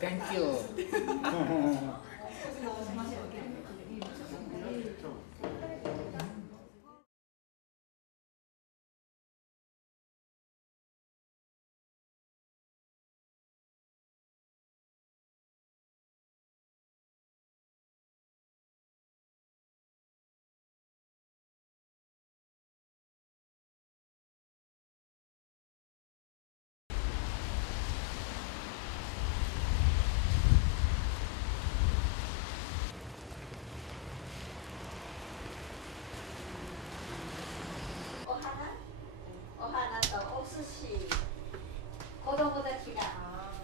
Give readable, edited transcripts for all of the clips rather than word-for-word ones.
Thank you. お花とお寿司、子供たちが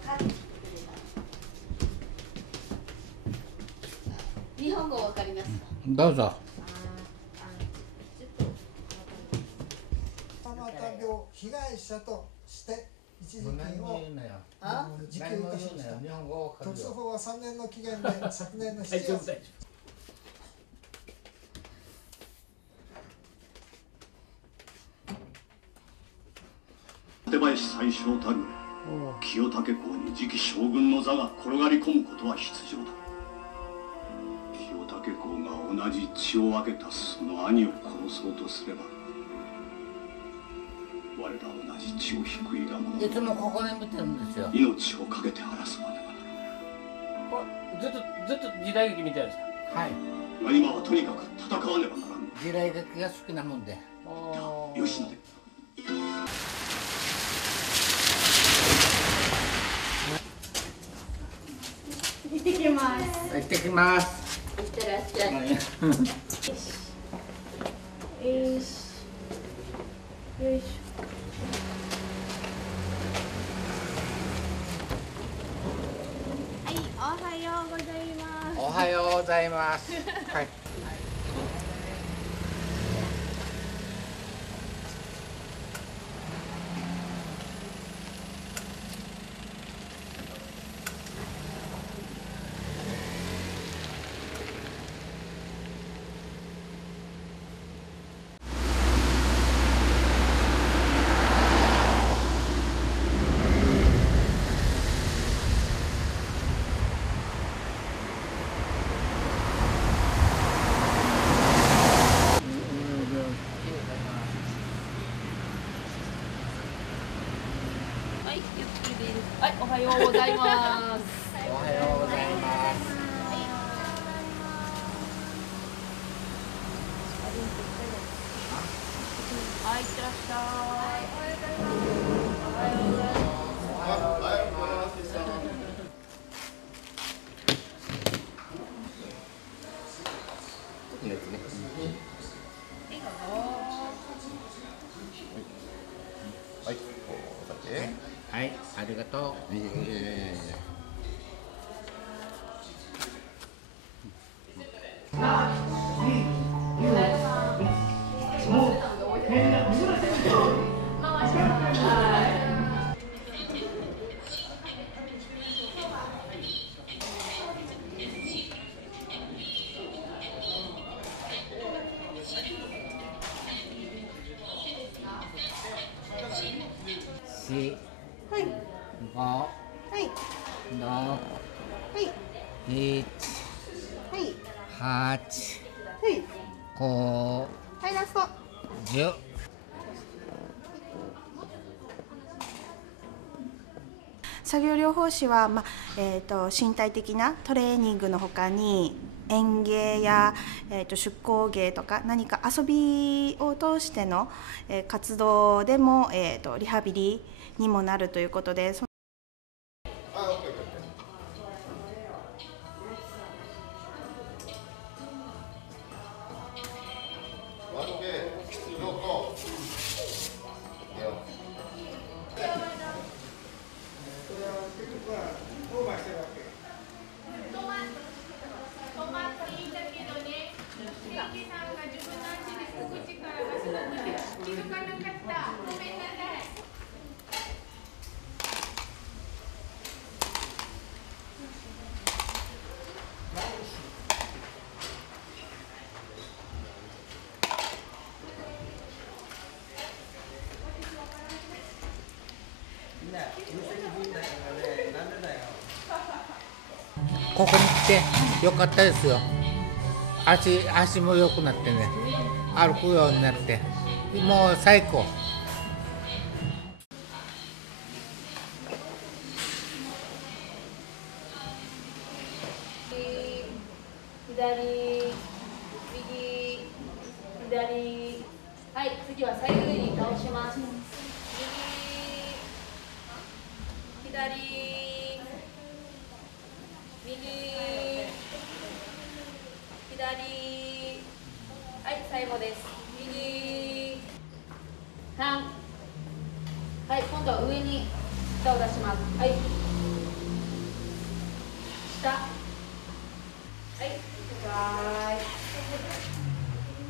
買ってきてくれた。日本語わかりますか？どうぞ。また病被害者として一時金を受給いたしました。特措法は3年の期限で昨年の7月。館林宰相たる清武公に次期将軍の座が転がり込むことは必要だ。清武公が同じ血を分けたその兄を殺そうとすれば、我ら同じ血を引くいがものいつもここで見てるんですよ。命を懸けて争わねばならずっと時代劇見てるんですか？はい。今はとにかく戦わねばならん。時代劇が好きなもんで。よしなで。行ってきます。行ってきます。行ってらっしゃい。よし。よいしょ。はい、おはようございます。おはようございます。はい。はい、おはようございます。おはようございます。はい、いってらっしゃい。はい、ありがとう。4、はい。 5、はい。 6、はい。 1、はい。 8、はい。 9、はい、ラスト。 10。作業療法士は、身体的なトレーニングのほかに園芸や、手工芸とか何か遊びを通しての、活動でも、リハビリにもなるということで。ここに来てよかったですよ。足も良くなってね、歩くようになって、もう最高。左、右、左。はい、次は左右に倒します。右、左、右、左。はい、最後です。右、半。はい、今度は上に下を出します。はい。下。はい、2回。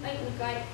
はい、2回。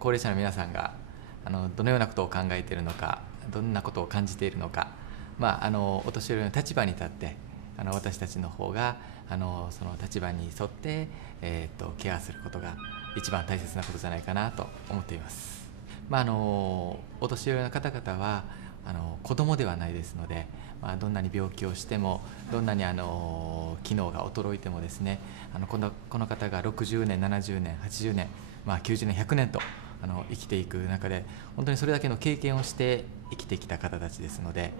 高齢者の皆さんがどのようなことを考えているのか、どんなことを感じているのか、お年寄りの立場に立って私たちの方がその立場に沿って、ケアすることが一番大切なことじゃないかなと思っています。お年寄りの方々は子供ではないですので、どんなに病気をしても、どんなに機能が衰えてもですね、この方が60年、70年、80年、90年、100年と生きていく中で、本当にそれだけの経験をして生きてきた方たちですので、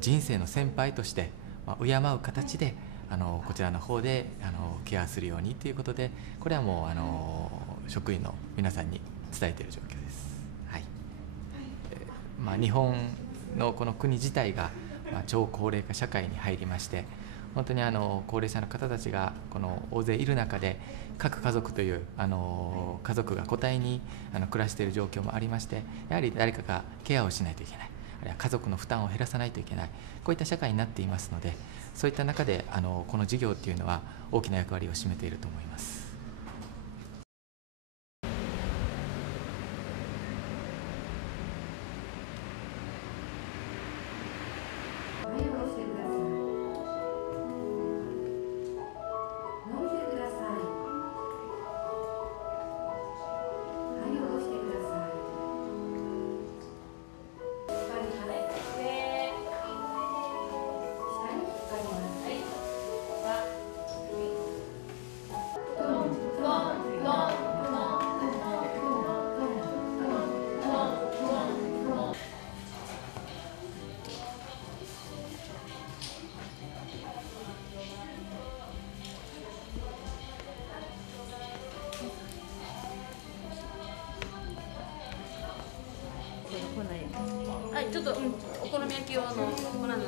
人生の先輩として、敬う形でこちらの方でケアするようにということで、これはもう職員の皆さんに伝えている状況です。はい。日本のこの国自体が超高齢化社会に入りまして、本当に高齢者の方たちが大勢いる中で、各家族という家族が個体に暮らしている状況もありまして、やはり誰かがケアをしないといけない、あるいは家族の負担を減らさないといけない、こういった社会になっていますので、そういった中でこの事業というのは大きな役割を占めていると思います。はい、ちょっと、お好み焼き用の粉なんで。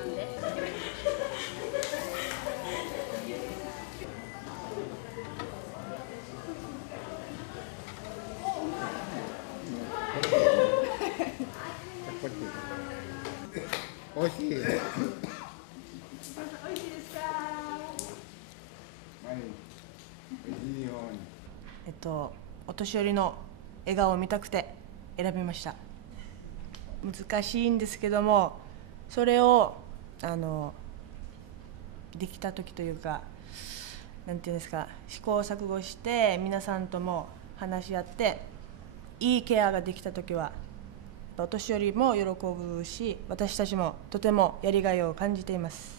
おいしい。おいしいですか。はい。いいように。お年寄りの笑顔を見たくて選びました。難しいんですけども、それをできた時というか、なんていうんですか、試行錯誤して皆さんとも話し合っていいケアができた時は、お年寄りも喜ぶし、私たちもとてもやりがいを感じています。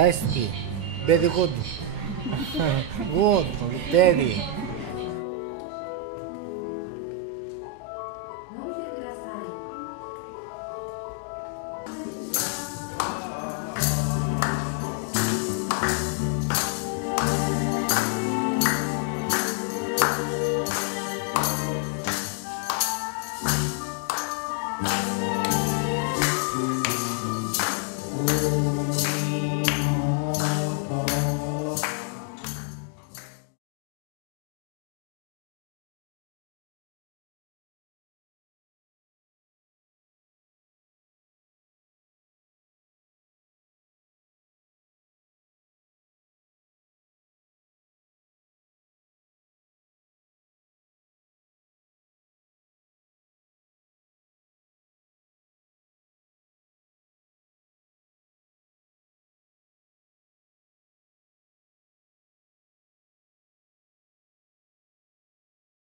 大好き。ベリーグッド。グッド、ベリー。